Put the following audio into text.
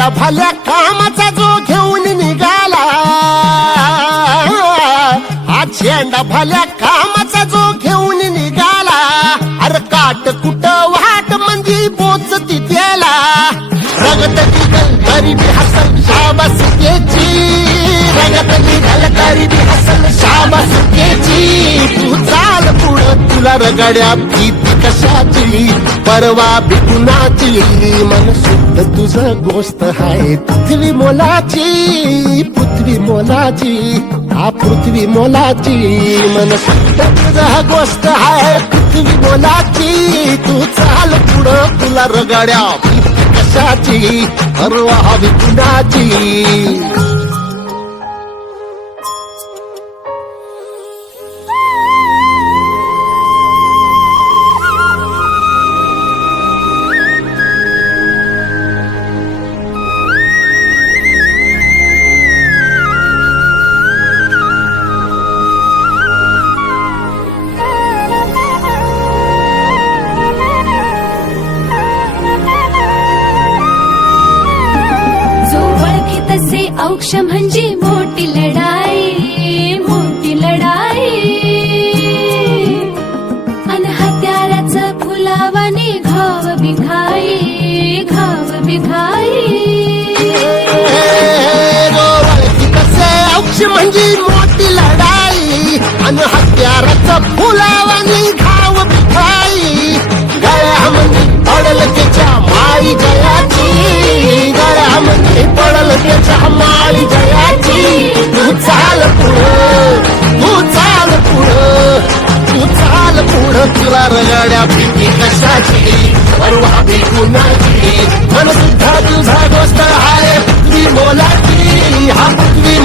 झेंडा भल्या कामाचा जो घेऊन निघाला, हा झेंडा भल्या कामाचा जो घेऊन निघाला, अरे काट कुट वाट म्हणजे पोचती त्याला, रगत निघल तरी बी हसल शाबास त्याची, रगत निघल तरी बी हसल शाबास त्याची. तू चाल पुढं तुला रगड्या भीती कशाची, परवा बी कुणाची, मन शुद्ध तुझं गोष्ट आहे पृथ्वी मोलाची, पृथ्वी मोलाची, हा पृथ्वी मोलाची, मन शुद्ध तुझं गोष्ट आहे पृथ्वी मोलाची. तू चाल पुढं तुला रगड्या भीती कशाची, परवा बी कुणाची. औक्ष म्हणजे मोठी लढाई, मोठी लढाई, अन हत्याराचं फुलावाने घाव बिघाई, घाव बिघाई. औक्ष म्हणजे मोठी लढाई आणि हत्याराचं फुलावाने घाव बिघाई. गळ्यामध्ये पडल त्याच्या माळी जयाची, गळ्यामध्ये पडल त्याच्या माळी जयाची. तू चाल पुढं, तू चाल पुढं, तू चाल पुढं तुला रगड्या भीती कशाची, परवा बी कुणाची, मन सुद्धा तुझा गोष्ट आहे पृथ्वी मोलाची, हा पृथ्वी